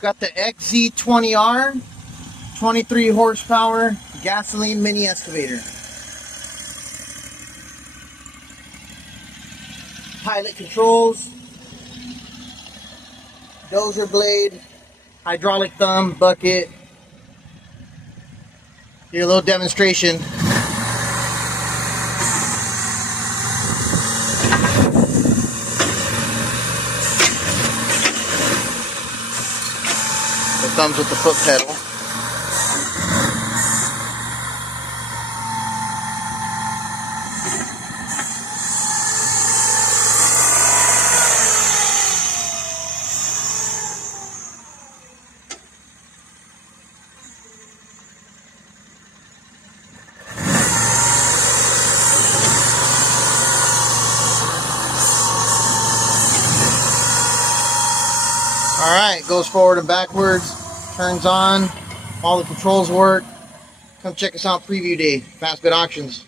Got the XZ20R, 23 horsepower, gasoline mini excavator. Pilot controls, dozer blade, hydraulic thumb, bucket. Do a little demonstration. It comes with the foot pedal. Alright, goes forward and backwards, turns on, all the controls work. Come check us out preview day, Fast Bid Auctions.